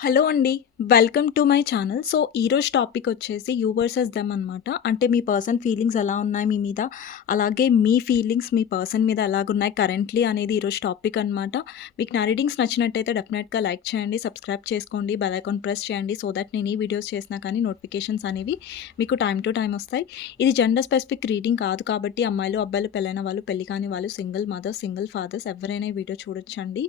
Hello అండి. Welcome to my channel. So, ఈరోజు topic వచ్చేసి యూ వర్సెస్ దెమ్ అనమాట. అంటే మీ పర్సన్ ఫీలింగ్స్ ఎలా ఉన్నాయి మీ మీద, అలాగే మీ ఫీలింగ్స్ మీ పర్సన్ మీద ఎలాగున్నాయి కరెంట్‌లీ అనేది ఈరోజు టాపిక్ అనమాట. మీకు నా రీడింగ్స్ నచ్చినట్టయితే డెఫినెట్‌గా లైక్ చేయండి, సబ్స్క్రైబ్ చేసుకోండి, బెల్ ఐకాన్ ప్రెస్ చేయండి. సో దట్ నేను ఈ వీడియోస్ చేసినా కానీ నోటిఫికేషన్స్ అనేవి మీకు టైం టు టైం వస్తాయి. ఇది జెండర్ స్పెసిఫిక్ రీడింగ్ కాదు కాబట్టి అమ్మాయిలు, అబ్బాయిలు, పెళ్ళైన వాళ్ళు, పెళ్ళి కాని వాళ్ళు, సింగిల్ మదర్స్, సింగిల్ ఫాదర్స్ ఎవరైనా వీడియో చూడొచ్చండి.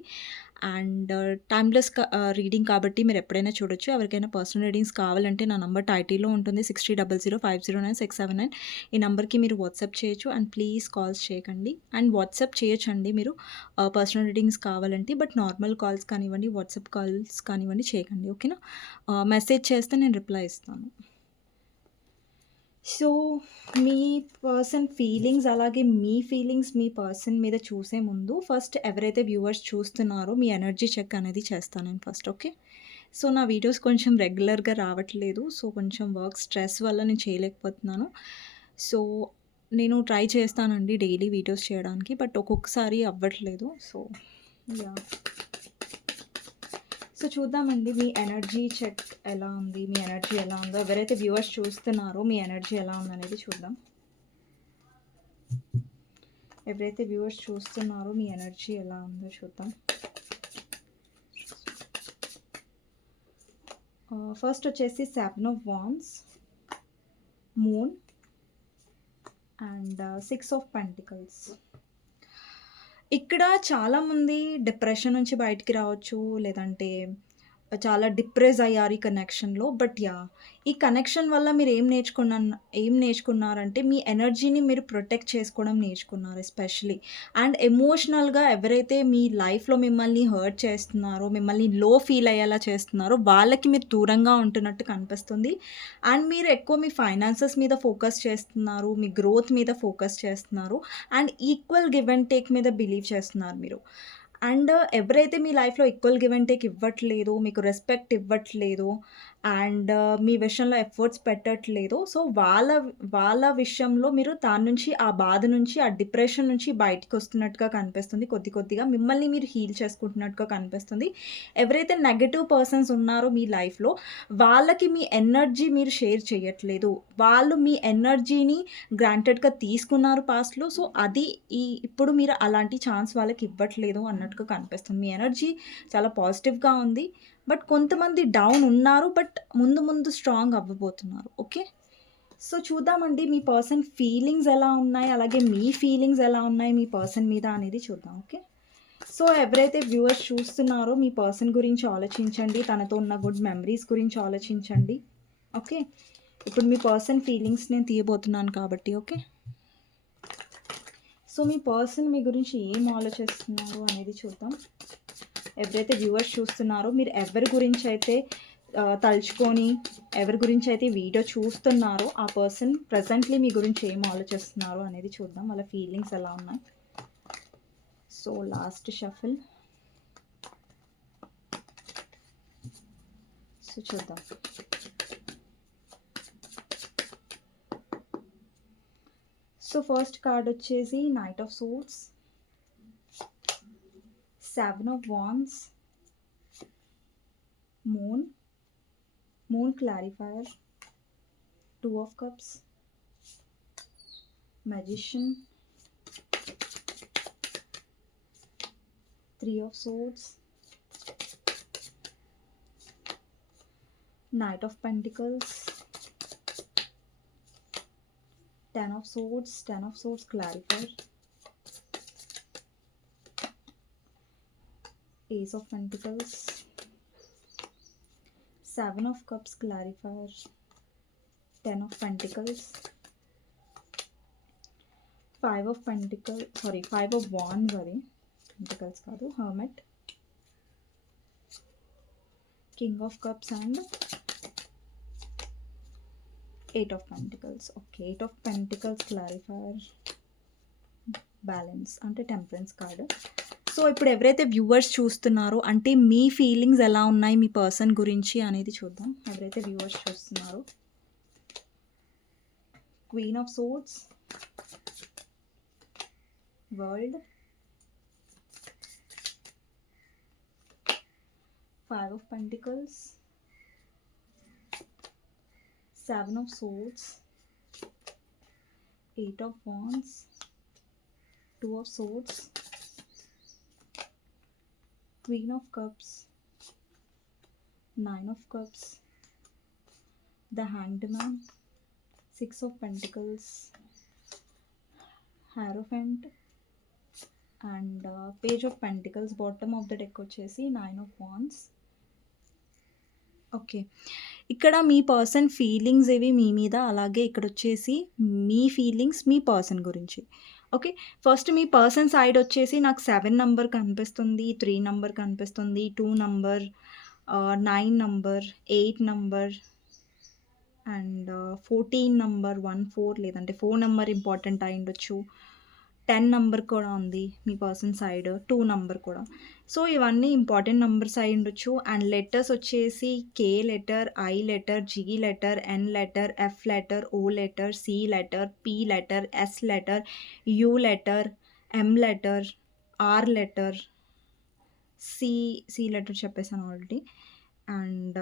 And uh, timeless reading uh, కాబట్టి మీరు ఎప్పుడైనా చూడొచ్చు. ఎవరికైనా పర్సనల్ రీడింగ్స్ కావాలంటే నా నంబర్ టైటిల్‌లో ఉంటుంది. 6000509679 ఈ నెంబర్కి మీరు వాట్సాప్ చేయొచ్చు. అండ్ ప్లీజ్ కాల్స్ చేయకండి. అండ్ వాట్సాప్ చేయొచ్చండి మీరు uh, పర్సనల్ రీడింగ్స్ కావాలంటే. బట్ నార్మల్ కాల్స్ కానివ్వండి, వాట్సాప్ కాల్స్ కానివ్వండి చేయకండి. ఓకేనా? మెసేజ్ చేస్తే నేను రిప్లై ఇస్తాను. సో, మీ పర్సన్ ఫీలింగ్స్ అలాగే మీ ఫీలింగ్స్ మీ పర్సన్ మీద చూసే ముందు ఫస్ట్ ఎవరైతే వ్యూవర్స్ చూస్తున్నారో మీ ఎనర్జీ చెక్ అనేది చేస్తాను నేను ఫస్ట్. ఓకే. సో, నా వీడియోస్ కొంచెం రెగ్యులర్‌గా రావట్లేదు. సో, కొంచెం వర్క్ స్ట్రెస్ వల్ల నేను చేయలేకపోతున్నాను. సో, నేను ట్రై చేస్తానండి డైలీ వీడియోస్ చేయడానికి. బట్ ఒక్కొక్కసారి అవ్వట్లేదు. సో, యా సో, చూద్దామండి మీ ఎనర్జీ చెక్ ఎలా ఉంది? మీ ఎనర్జీ ఎలా ఉందో ఎవరైతే వ్యూవర్స్ చూస్తున్నారో మీ ఎనర్జీ ఎలా ఉందనేది చూద్దాం. ఎవరైతే వ్యూవర్స్ చూస్తున్నారో మీ ఎనర్జీ ఎలా ఉందో చూద్దాం. ఫస్ట్ వచ్చేసి seven of wands moon and six of pentacles. ఇక్కడ చాలామంది డిప్రెషన్ నుంచి బయటికి రావచ్చు. లేదంటే చాలా డిప్రెస్ అయ్యారు ఈ కనెక్షన్‌లో. బట్ యా ఈ కనెక్షన్ వల్ల మీరు ఏం నేర్చుకున్న ఏం నేర్చుకున్నారంటే మీ ఎనర్జీని మీరు ప్రొటెక్ట్ చేసుకోవడం నేర్చుకున్నారు ఎస్పెషల్లీ. అండ్ ఎమోషనల్‌గా ఎవరైతే మీ లైఫ్‌లో మిమ్మల్ని హర్ట్ చేస్తున్నారో, మిమ్మల్ని లో ఫీల్ అయ్యేలా చేస్తున్నారో వాళ్ళకి మీరు దూరంగా ఉంటున్నట్టు కనిపిస్తుంది. అండ్ మీరు ఎక్కువ మీ ఫైనాన్సెస్ మీద ఫోకస్ చేస్తున్నారు. మీ గ్రోత్ మీద ఫోకస్ చేస్తున్నారు. And equal give and take మీద బిలీవ్ చేస్తున్నారు మీరు. అండ్ ఎవరైతే మీ లైఫ్‌లో ఈక్వల్ గివ్ అండ్ టేక్ ఇవ్వట్లేదు మీకు రెస్పెక్ట్ ఇవ్వట్లేదు అండ్ uh, మీ విషయంలో ఎఫర్ట్స్ పెట్టట్లేదు సో, వాళ్ళ వాళ్ళ విషయంలో మీరు దాని నుంచి ఆ బాధ నుంచి, ఆ డిప్రెషన్ నుంచి బయటికొస్తున్నట్టుగా కనిపిస్తుంది కొద్ది కొద్దిగా. మిమ్మల్ని మీరు హీల్ చేసుకుంటున్నట్టుగా కనిపిస్తుంది. ఎవరైతే నెగటివ్ పర్సన్స్ ఉన్నారో మీ లైఫ్‌లో వాళ్ళకి మీ ఎనర్జీ మీరు షేర్ చేయట్లేదు. వాళ్ళు మీ ఎనర్జీని గ్రాంటెడ్‌గా తీసుకున్నారు పాస్ట్‌లో. సో, అది ఈ ఇప్పుడు మీరు అలాంటి ఛాన్స్ వాళ్ళకి ఇవ్వట్లేదు అన్నట్టుగా కనిపిస్తుంది. మీ ఎనర్జీ చాలా పాజిటివ్‌గా ఉంది. బట్ కొంతమంది డౌన్ ఉన్నారు. బట్ ముందు ముందు స్ట్రాంగ్ అవ్వబోతున్నారు. ఓకే. సో, చూద్దామండి మీ పర్సన్ ఫీలింగ్స్ ఎలా ఉన్నాయి? అలాగే మీ ఫీలింగ్స్ ఎలా ఉన్నాయి మీ పర్సన్ మీద అనేది చూద్దాం. ఓకే. సో, ఎవరైతే వ్యూవర్స్ చూస్తున్నారో మీ పర్సన్ గురించి ఆలోచించండి. తనతో ఉన్న గుడ్ మెమరీస్ గురించి ఆలోచించండి. ఓకే. ఇప్పుడు మీ పర్సన్ ఫీలింగ్స్ నేను తీయబోతున్నాను కాబట్టి ఓకే. సో, మీ పర్సన్ మీ గురించి ఏం ఆలోచిస్తున్నారు అనేది చూద్దాం. ఎవరైతే వ్యూవర్స్ చూస్తున్నారో మీరు ఎవరి గురించి అయితే తలుచుకొని ఎవరి గురించి అయితే వీడియో చూస్తున్నారో ఆ పర్సన్ ప్రజెంట్లీ మీ గురించి ఏం ఆలోచిస్తున్నారో అనేది చూద్దాం. వాళ్ళ ఫీలింగ్స్ ఎలా ఉన్నాయి? సో, లాస్ట్ షఫల్ సో, చూద్దాం. సో, ఫస్ట్ కార్డ్ వచ్చేసి knight of swords Seven of Wands, Moon, Moon Clarifier, Two of Cups, Magician, Three of Swords, Knight of Pentacles, Ten of Swords, Ten of Swords Clarifier, ace of pentacles. Seven of cups clarifier ten of pentacles. Five of pentacle sorry five of wands అది. Pentacles కాదు. Hermit. King of cups and eight of pentacles. Okay. Eight of pentacles clarifier balance అంటే temperance card. So, ఇప్పుడు ఎవరైతే viewers చూస్తున్నారో అంటే మీ feelings ఎలా ఉన్నాయి మీ person గురించి అనేది చూద్దాం. ఎవరైతే వ్యూవర్స్ చూస్తున్నారో. Queen of swords world. Five of pentacles seven of swords eight of wands two of swords queen of cups nine of cups the hanged man six of pentacles hierophant and page of pentacles bottom of the deck వచ్చేసి nine of wands okay ఇక్కడ మీ person feelings ఏవి మీ మీద అలాగే ఇక్కడ వచ్చేసి మీ ఫీలింగ్స్ మీ పర్సన్ గురించి. ఓకే. ఫస్ట్ మీ పర్సన్ సైడ్ వచ్చేసి నాకు సెవెన్ నంబర్ కనిపిస్తుంది త్రీ నంబర్ కనిపిస్తుంది two number nine number eight number and fourteen number one four లేదంటే ఫోర్ నెంబర్ ఇంపార్టెంట్ అయి ఉండొచ్చు టెన్ నంబర్ కూడా ఉంది మీ పర్సన్ సైడ్ టూ నంబర్ కూడా. సో ఇవన్నీ ఇంపార్టెంట్ నంబర్స్ అయి ఉండొచ్చు. అండ్ లెటర్స్ వచ్చేసి K letter I letter G letter N letter F letter O letter C letter P letter S letter U letter M letter R letter C C letter చెప్పేసాను already. And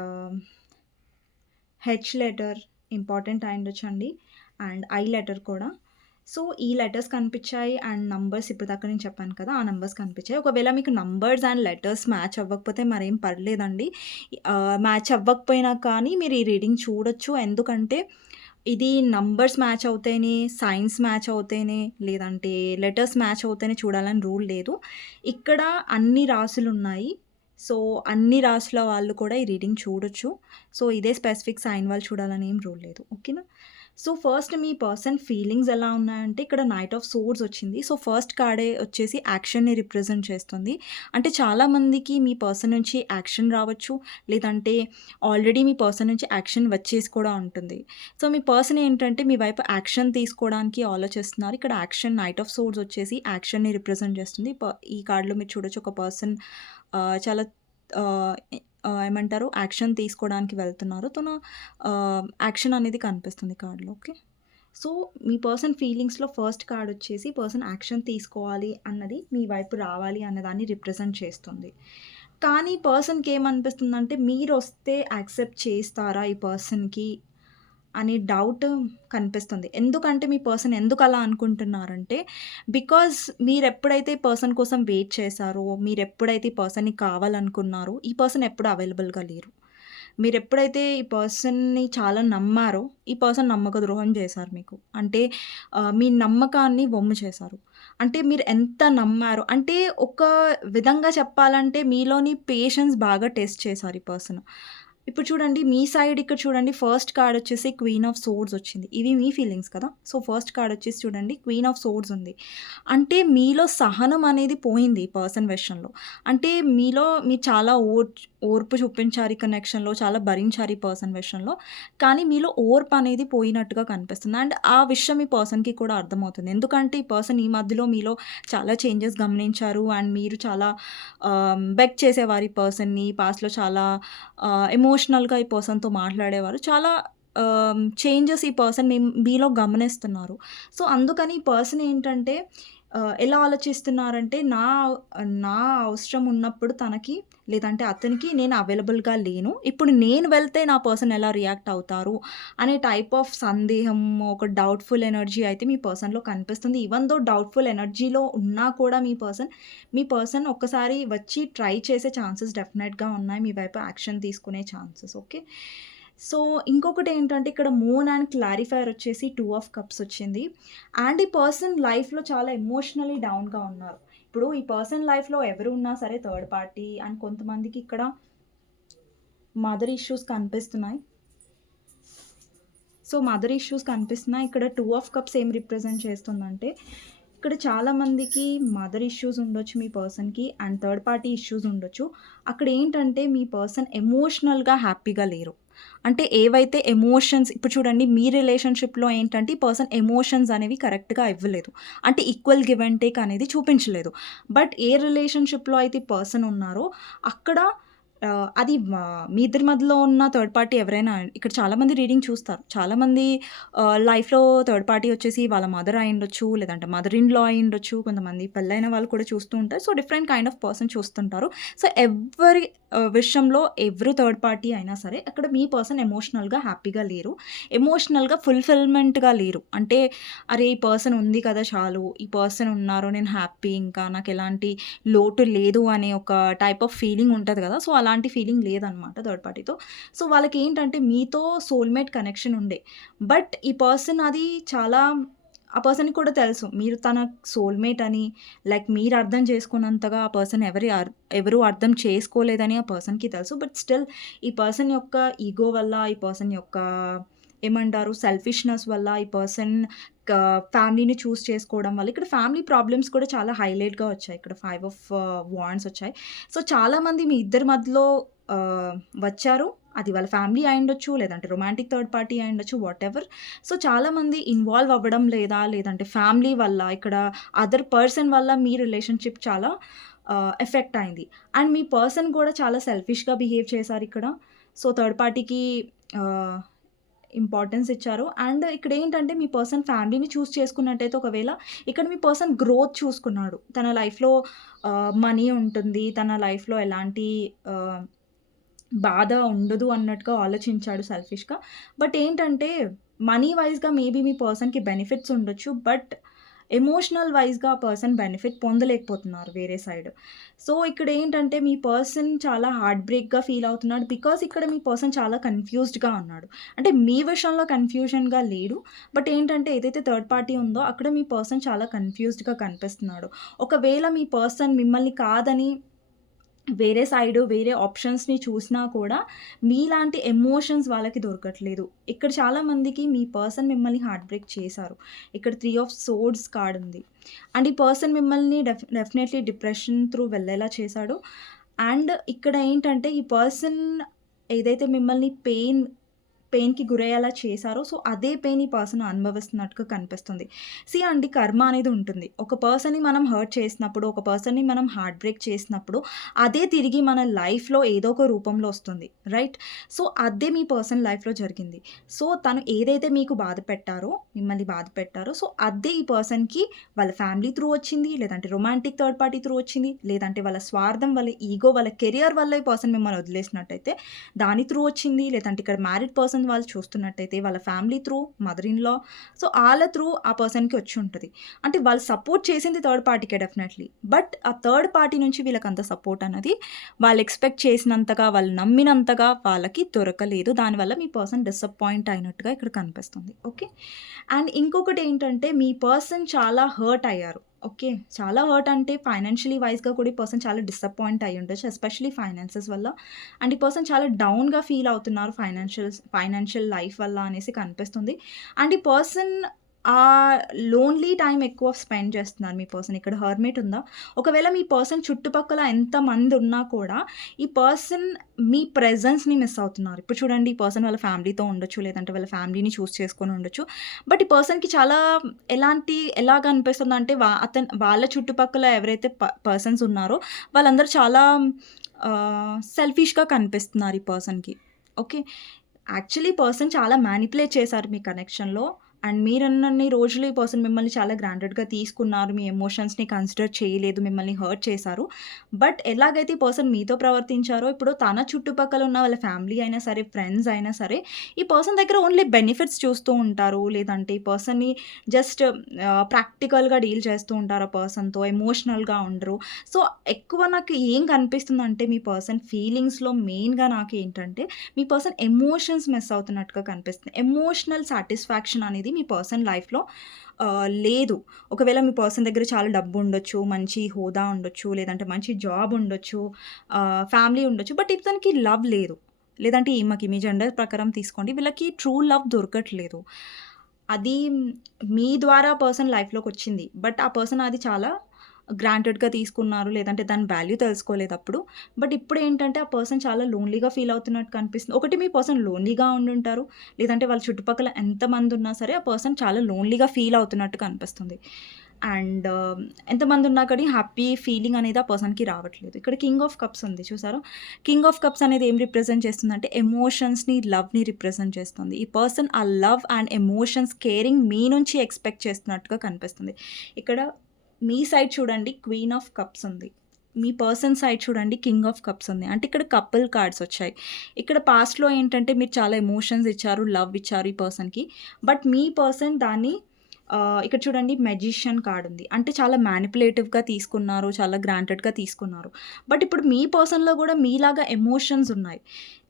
H letter important అయిండొచ్చండి and I letter కూడా. So ఈ letters కనిపించాయి and numbers ఇప్పుడు దాకా నేను చెప్పాను కదా ఆ నంబర్స్ కనిపించాయి. ఒకవేళ మీకు నంబర్స్ అండ్ లెటర్స్ మ్యాచ్ అవ్వకపోతే మరేం పర్లేదండి. మ్యాచ్ అవ్వకపోయినా కానీ మీరు ఈ రీడింగ్ చూడొచ్చు. ఎందుకంటే ఇది నంబర్స్ మ్యాచ్ అవుతేనే సైన్స్ మ్యాచ్ అవుతేనే లేదంటే లెటర్స్ మ్యాచ్ అవుతేనే చూడాలని రూల్ లేదు. ఇక్కడ అన్ని రాసులు ఉన్నాయి. సో అన్ని రాసుల వాళ్ళు కూడా ఈ రీడింగ్ చూడొచ్చు. సో ఇదే స్పెసిఫిక్ సైన్ వాళ్ళు చూడాలని ఏం రూల్ లేదు. ఓకేనా? సో ఫస్ట్ మీ పర్సన్ ఫీలింగ్స్ ఎలా ఉన్నాయంటే ఇక్కడ నైట్ ఆఫ్ సోర్స్ వచ్చింది. సో ఫస్ట్ కార్డే వచ్చేసి యాక్షన్ని రిప్రజెంట్ చేస్తుంది. అంటే చాలామందికి మీ పర్సన్ నుంచి యాక్షన్ రావచ్చు. లేదంటే ఆల్రెడీ మీ పర్సన్ నుంచి యాక్షన్ వచ్చేసి కూడా ఉంటుంది. సో మీ పర్సన్ ఏంటంటే మీ వైపు యాక్షన్ తీసుకోవడానికి ఆలోచిస్తున్నారు. ఇక్కడ యాక్షన్ నైట్ ఆఫ్ సోర్స్ వచ్చేసి యాక్షన్ని రిప్రజెంట్ చేస్తుంది. ప- ఈ కార్డులో మీరు చూడొచ్చు ఒక పర్సన్ చాలా ఏమంటారు యాక్షన్ తీసుకోవడానికి వెళ్తున్నారు. తన యాక్షన్ అనేది కనిపిస్తుంది కార్డులో ఓకే? సో మీ పర్సన్ ఫీలింగ్స్లో ఫస్ట్ కార్డ్ వచ్చేసి పర్సన్ యాక్షన్ తీసుకోవాలి అన్నది మీ వైపు రావాలి అన్నదాన్ని రిప్రజెంట్ చేస్తుంది. కానీ పర్సన్కి ఏమనిపిస్తుందంటే మీరు వస్తే యాక్సెప్ట్ చేస్తారా ఈ పర్సన్కి? అని డౌట్ కనిపిస్తుంది. ఎందుకంటే మీ పర్సన్ ఎందుకు అలా అనుకుంటున్నారంటే బికాజ్ మీరు ఎప్పుడైతే ఈ పర్సన్ కోసం వెయిట్ చేశారో మీరు ఎప్పుడైతే ఈ పర్సన్ని కావాలనుకున్నారో ఈ పర్సన్ ఎప్పుడు అవైలబుల్గా లేరు. మీరు ఎప్పుడైతే ఈ పర్సన్ని చాలా నమ్మారో ఈ పర్సన్ నమ్మక ద్రోహం చేశారు మీకు. అంటే మీ నమ్మకాన్ని వమ్ము చేశారు. అంటే మీరు ఎంత నమ్మారో అంటే ఒక విధంగా చెప్పాలంటే మీలోని పేషెన్స్ బాగా టెస్ట్ చేశారు ఈ పర్సన్ ఇప్పుడు చూడండి మీ సైడ్ ఇక్కడ చూడండి ఫస్ట్ కార్డ్ వచ్చేసి క్వీన్ ఆఫ్ సోర్డ్స్ వచ్చింది. ఇవి మీ ఫీలింగ్స్ కదా? సో ఫస్ట్ కార్డ్ వచ్చేసి చూడండి క్వీన్ ఆఫ్ సోర్డ్స్ ఉంది. అంటే మీలో సహనం అనేది పోయింది పర్సన్ విషయంలో అంటే మీలో మీరు చాలా ఓ ఓర్పు చూపించారు ఈ కనెక్షన్లో చాలా భరించారు ఈ పర్సన్ విషయంలో కానీ మీలో ఓర్పు అనేది పోయినట్టుగా కనిపిస్తుంది. అండ్ ఆ విషయం ఈ పర్సన్కి కూడా అర్థమవుతుంది. ఎందుకంటే ఈ పర్సన్ ఈ మధ్యలో మీలో చాలా చేంజెస్ గమనించారు. అండ్ మీరు చాలా బెక్ చేసేవారు ఈ పర్సన్ని పాస్ట్లో చాలా ఎమోషనల్గా ఈ పర్సన్తో మాట్లాడేవారు. చాలా చేంజెస్ ఈ పర్సన్ మీ మీలో గమనిస్తున్నారు. సో అందుకని ఈ పర్సన్ ఏంటంటే ఎలా ఆలోచిస్తున్నారంటే నా నా అవసరం ఉన్నప్పుడు తనకి లేదంటే అతనికి నేను అవైలబుల్గా లేను. ఇప్పుడు నేను వెళ్తే నా పర్సన్ ఎలా రియాక్ట్ అవుతారు? అనే టైప్ ఆఫ్ సందేహం ఒక డౌట్ఫుల్ ఎనర్జీ అయితే మీ పర్సన్లో కనిపిస్తుంది. ఈవెన్ దో డౌట్ఫుల్ ఎనర్జీలో ఉన్నా కూడా మీ పర్సన్ మీ పర్సన్ ఒక్కసారి వచ్చి ట్రై చేసే ఛాన్సెస్ డెఫినెట్గా ఉన్నాయి. మీ వైపు యాక్షన్ తీసుకునే ఛాన్సెస్ ఓకే? సో ఇంకొకటి ఏంటంటే ఇక్కడ మూన్ అండ్ క్లారిఫైర్ వచ్చేసి టూ ఆఫ్ కప్స్ వచ్చింది. అండ్ ఈ పర్సన్ లైఫ్లో చాలా ఎమోషనలీ డౌన్గా ఉన్నారు. ఇప్పుడు ఈ పర్సన్ లైఫ్లో ఎవరు ఉన్నా సరే థర్డ్ పార్టీ అండ్ కొంతమందికి ఇక్కడ మదర్ ఇష్యూస్ కనిపిస్తున్నాయి. సో మదర్ ఇష్యూస్ కనిపిస్తున్నాయి. ఇక్కడ టూ ఆఫ్ కప్స్ ఏం రిప్రజెంట్ చేస్తుందంటే ఇక్కడ చాలామందికి మదర్ ఇష్యూస్ ఉండొచ్చు మీ పర్సన్కి అండ్ థర్డ్ పార్టీ ఇష్యూస్ ఉండొచ్చు. అక్కడ ఏంటంటే మీ పర్సన్ ఎమోషనల్గా హ్యాపీగా లేరు. అంటే ఏవైతే ఎమోషన్స్ ఇప్పుడు చూడండి మీ రిలేషన్షిప్లో ఏంటంటే ఈ పర్సన్ ఎమోషన్స్ అనేవి కరెక్ట్గా ఇవ్వలేదు. అంటే ఈక్వల్ గివ్ అండ్ టేక్ అనేది చూపించలేదు. బట్ ఏ రిలేషన్షిప్లో అయితే పర్సన్ ఉన్నారో అక్కడ అది మీ ఇద్దరి మధ్యలో ఉన్న థర్డ్ పార్టీ ఎవరైనా ఇక్కడ చాలామంది రీడింగ్ చూస్తారు. చాలామంది లైఫ్‌లో థర్డ్ పార్టీ వచ్చేసి వాళ్ళ మదర్ అయ్యుండొచ్చు, లేదంటే మదర్ ఇన్ లా అయ్యుండొచ్చు. కొంతమంది పెళ్ళైన వాళ్ళు కూడా చూస్తూ ఉంటారు. So, different kind of person చూస్తుంటారు. సో, ఎవ్వరి విషయంలో ఎవరు థర్డ్ పార్టీ అయినా సరే అక్కడ మీ పర్సన్ ఎమోషనల్‌గా హ్యాపీగా లేరు. ఎమోషనల్‌గా ఫుల్‌ఫిల్‌మెంట్‌గా లేరు. అంటే అరే! ఈ పర్సన్ ఉంది కదా చాలు. ఈ పర్సన్ ఉన్నారు. నేను హ్యాపీ ఇంకా నాకు ఎలాంటి లోటు లేదు అనే ఒక టైప్ ఆఫ్ ఫీలింగ్ ఉంటుంది కదా! సో, అలా అలాంటి ఫీలింగ్ లేదనమాట థర్డ్ పార్టీతో. సో, వాళ్ళకేంటంటే మీతో సోల్‌మేట్ కనెక్షన్ ఉండే. బట్ ఈ పర్సన్ అది చాలా ఆ పర్సన్‌కి కూడా తెలుసు. మీరు తన సోల్‌మేట్ అని లైక్ మీరు అర్థం చేసుకున్నంతగా ఆ పర్సన్ ఎవరి అర్ ఎవరు అర్థం చేసుకోలేదని ఆ పర్సన్‌కి తెలుసు. బట్ స్టిల్ ఈ పర్సన్ యొక్క ఈగో వల్ల, ఈ పర్సన్ యొక్క ఏమంటారు సెల్ఫిష్‌నెస్ వల్ల, ఈ పర్సన్ ఫ్యామిలీని చూస్ చేసుకోవడం వల్ల ఇక్కడ ఫ్యామిలీ ప్రాబ్లమ్స్ కూడా చాలా హైలైట్‌గా వచ్చాయి. ఇక్కడ ఫైవ్ ఆఫ్ వాండ్స్ వచ్చాయి. సో, చాలామంది మీ ఇద్దరి మధ్యలో uh, వచ్చారు. అది వాళ్ళ ఫ్యామిలీ అయ్యుండొచ్చు, లేదంటే రొమాంటిక్ థర్డ్ పార్టీ అయ్యుండొచ్చు ఎవర్ సో, చాలామంది ఇన్వాల్వ్ అవ్వడం లేదా, లేదంటే ఫ్యామిలీ వల్ల ఇక్కడ అదర్ పర్సన్ వల్ల మీ రిలేషన్‌షిప్ చాలా uh, ఎఫెక్ట్ అయింది. అండ్ మీ పర్సన్ కూడా చాలా సెల్ఫిష్‌గా బిహేవ్ చేశారు ఇక్కడ సో, థర్డ్ పార్టీకి ఇంపార్టెన్స్ ఇచ్చారు. అండ్ ఇక్కడ ఏంటంటే మీ పర్సన్ ఫ్యామిలీని చూస్ చేసుకున్నట్టయితే ఒకవేళ ఇక్కడ మీ పర్సన్ గ్రోత్ చూసుకున్నాడు. తన లైఫ్‌లో మనీ ఉంటుంది. తన లైఫ్‌లో ఎలాంటి బాధ ఉండదు అన్నట్టుగా ఆలోచించాడు సెల్ఫిష్‌గా. బట్ ఏంటంటే మనీ వైస్‌గా మేబీ మీ పర్సన్‌కి బెనిఫిట్స్ ఉండొచ్చు. బట్ ఎమోషనల్ వైజ్గా ఆ పర్సన్ బెనిఫిట్ పొందలేకపోతున్నారు వేరే సైడ్. సో, ఇక్కడ ఏంటంటే మీ పర్సన్ చాలా హార్ట్ బ్రేక్‌గా ఫీల్ అవుతున్నాడు. బికాస్ ఇక్కడ మీ పర్సన్ చాలా కన్‌ఫ్యూజ్డ్‌గా ఉన్నాడు. అంటే మీ విషయంలో కన్‌ఫ్యూజన్‌గా లేడు. బట్ ఏంటంటే ఏదైతే థర్డ్ పార్టీ ఉందో అక్కడ మీ పర్సన్ చాలా కన్‌ఫ్యూజ్డ్‌గా కనిపిస్తున్నాడు. ఒకవేళ మీ పర్సన్ మిమ్మల్ని కాదని వేరే సైడు వేరే ఆప్షన్స్‌ని చూసినా కూడా మీలాంటి ఎమోషన్స్ వాళ్ళకి దొరకట్లేదు. ఇక్కడ చాలామందికి మీ పర్సన్ మిమ్మల్ని హార్ట్ బ్రేక్ చేశారు. ఇక్కడ త్రీ ఆఫ్ సోర్డ్స్ కార్డ్ ఉంది. అండ్ ఈ పర్సన్ మిమ్మల్ని డెఫ్ డెఫినెట్లీ డిప్రెషన్ త్రూ వెళ్ళేలా చేశాడు. అండ్ ఇక్కడ ఏంటంటే ఈ పర్సన్ ఏదైతే మిమ్మల్ని పెయిన్ పెయిన్‌కి గురయ్యేలా చేశారో సో, అదే పెయిన్ ఈ పర్సన్ అనుభవిస్తున్నట్టుగా కనిపిస్తుంది. సీ అండి కర్మ అనేది ఉంటుంది. ఒక పర్సన్‌ని మనం హర్ట్ చేసినప్పుడు, ఒక పర్సన్‌ని మనం హార్ట్ బ్రేక్ చేసినప్పుడు అదే తిరిగి మన లైఫ్‌లో ఏదో ఒక రూపంలో వస్తుంది. రైట్? సో, అదే మీ పర్సన్ లైఫ్‌లో జరిగింది. సో, తను ఏదైతే మీకు బాధ పెట్టారో, మిమ్మల్ని బాధ పెట్టారో సో, అదే ఈ పర్సన్‌కి వాళ్ళ ఫ్యామిలీ త్రూ వచ్చింది. లేదంటే రొమాంటిక్ థర్డ్ పార్టీ త్రూ వచ్చింది. లేదంటే వాళ్ళ స్వార్థం, వాళ్ళ ఈగో, వాళ్ళ కెరియర్ వల్ల ఈ పర్సన్ మిమ్మల్ని వదిలేసినట్టయితే దాని త్రూ వచ్చింది. లేదంటే ఇక్కడ మ్యారీడ్ పర్సన్ వాళ్ళు చూస్తున్నట్టయితే వాళ్ళ family through, mother in law so, వాళ్ళ త్రూ ఆ పర్సన్‌కి వచ్చి ఉంటుంది అంటే వాళ్ళు సపోర్ట్ చేసింది థర్డ్ పార్టీకే డెఫినెట్లీ బట్ ఆ థర్డ్ పార్టీ నుంచి వీళ్ళకంత సపోర్ట్ అనేది వాళ్ళు ఎక్స్‌పెక్ట్ చేసినంతగా, వాళ్ళు నమ్మినంతగా వాళ్ళకి దొరకలేదు. దానివల్ల మీ పర్సన్ డిసప్పాయింట్ అయినట్టుగా ఇక్కడ కనిపిస్తుంది. ఓకే. అండ్ ఇంకొకటి ఏంటంటే మీ పర్సన్ చాలా హర్ట్ అయ్యారు. ఓకే. చాలా హర్ట్ అంటే ఫైనాన్షియలీ వైస్‌గా కూడా ఈ పర్సన్ చాలా డిసప్పాయింట్ అయ్యుండొచ్చు. ఎస్పెషల్లీ ఫైనాన్సెస్ వల్ల. అండ్ ఈ పర్సన్ చాలా డౌన్‌గా ఫీల్ అవుతున్నారు ఫైనాన్షియల్స్ ఫైనాన్షియల్ లైఫ్ వల్ల అనేసి కనిపిస్తుంది. అండ్ ఈ పర్సన్ ఆ లోన్లీ టైం ఎక్కువ స్పెండ్ చేస్తున్నారు మీ పర్సన్. ఇక్కడ హర్మిట్ ఉందా? ఒకవేళ మీ పర్సన్ చుట్టుపక్కల ఎంతమంది ఉన్నా కూడా ఈ పర్సన్ మీ ప్రెజెన్స్‌ని మిస్ అవుతున్నారు. ఇప్పుడు చూడండి ఈ పర్సన్ వాళ్ళ ఫ్యామిలీతో ఉండొచ్చు. లేదంటే వాళ్ళ ఫ్యామిలీని చూస్ చేసుకొని ఉండొచ్చు. బట్ ఈ పర్సన్‌కి చాలా ఎలాంటి ఎలాగ అనిపిస్తుందంటే వా అతను వాళ్ళ చుట్టుపక్కల ఎవరైతే ప పర్సన్స్ ఉన్నారో వాళ్ళందరూ చాలా సెల్ఫిష్‌గా కనిపిస్తున్నారు ఈ పర్సన్‌కి. ఓకే. యాక్చువల్లీ పర్సన్ చాలా మ్యానిపులేట్ చేశారు మీ కనెక్షన్‌లో. అండ్ మీరన్నన్ని రోజులు ఈ పర్సన్ మిమ్మల్ని చాలా గ్రాంటెడ్‌గా తీసుకున్నారు. మీ ఎమోషన్స్‌ని కన్సిడర్ చేయలేదు. మిమ్మల్ని హర్ట్ చేశారు. బట్ ఎలాగైతే ఈ పర్సన్ మీతో ప్రవర్తించారో ఇప్పుడు తన చుట్టుపక్కల ఉన్న వాళ్ళ ఫ్యామిలీ అయినా సరే, ఫ్రెండ్స్ అయినా సరే ఈ పర్సన్ దగ్గర ఓన్లీ బెనిఫిట్స్ చూస్తూ ఉంటారు. లేదంటే ఈ పర్సన్‌ని జస్ట్ ప్రాక్టికల్‌గా డీల్ చేస్తూ ఉంటారు ఆ పర్సన్‌తో. ఎమోషనల్‌గా ఉండరు. సో, ఎక్కువ నాకు ఏం కనిపిస్తుందంటే మీ పర్సన్ ఫీలింగ్స్‌లో మెయిన్‌గా నాకు ఏంటంటే మీ పర్సన్ ఎమోషన్స్ మిస్ అవుతున్నట్టుగా కనిపిస్తుంది. ఎమోషనల్ సాటిస్ఫాక్షన్ అనేది మీ పర్సన్ లైఫ్‌లో లేదు. ఒకవేళ మీ పర్సన్ దగ్గర చాలా డబ్బు ఉండొచ్చు. మంచి హోదా ఉండొచ్చు. లేదంటే మంచి జాబ్ ఉండొచ్చు. ఫ్యామిలీ ఉండొచ్చు. బట్ ఇతనికి లవ్ లేదు. లేదంటే ఈమెకి మీ జెండర్ ప్రకారం తీసుకోండి. వీళ్ళకి ట్రూ లవ్ దొరకట్లేదు. అది మీ ద్వారా పర్సన్ లైఫ్లోకి వచ్చింది బట్ ఆ పర్సన్ అది చాలా గ్రాంటెడ్‌గా తీసుకున్నారు. లేదంటే దాని వాల్యూ తెలుసుకోలేదు అప్పుడు. బట్ ఇప్పుడేంటంటే ఆ పర్సన్ చాలా లోన్లీగా ఫీల్ అవుతున్నట్టు కనిపిస్తుంది. ఒకటి మీ పర్సన్ లోన్లీగా ఉండుంటారు. లేదంటే వాళ్ళ చుట్టుపక్కల ఎంతమంది ఉన్నా సరే ఆ పర్సన్ చాలా లోన్లీగా ఫీల్ అవుతున్నట్టు కనిపిస్తుంది. అండ్ um, ఎంతమంది ఉన్నా కానీ హ్యాపీ ఫీలింగ్ అనేది ఆ పర్సన్‌కి రావట్లేదు. ఇక్కడ కింగ్ ఆఫ్ కప్స్ ఉంది చూసారా? కింగ్ ఆఫ్ కప్స్ అనేది ఏం రిప్రజెంట్ చేస్తుందంటే ఎమోషన్స్‌ని, లవ్‌ని రిప్రజెంట్ చేస్తుంది. ఈ పర్సన్ ఆ లవ్ అండ్ ఎమోషన్స్, కేరింగ్ మీ నుంచి ఎక్స్‌పెక్ట్ చేస్తున్నట్టుగా కనిపిస్తుంది. ఇక్కడ మీ సైడ్ చూడండి క్వీన్ ఆఫ్ కప్స్ ఉంది. మీ పర్సన్ సైడ్ చూడండి కింగ్ ఆఫ్ కప్స్ ఉంది. అంటే ఇక్కడ కపుల్ కార్డ్స్ వచ్చాయి. ఇక్కడ పాస్ట్‌లో ఏంటంటే మీరు చాలా ఎమోషన్స్ ఇచ్చారు, లవ్ ఇచ్చారు ఈ పర్సన్‌కి. బట్ మీ పర్సన్ దాన్ని ఇక్కడ చూడండి మెజిషియన్ కార్డ్ ఉంది. అంటే చాలా మ్యానిపులేటివ్‌గా తీసుకున్నారు. చాలా గ్రాంటెడ్‌గా తీసుకున్నారు. బట్ ఇప్పుడు మీ పర్సన్‌లో కూడా మీలాగా ఎమోషన్స్ ఉన్నాయి.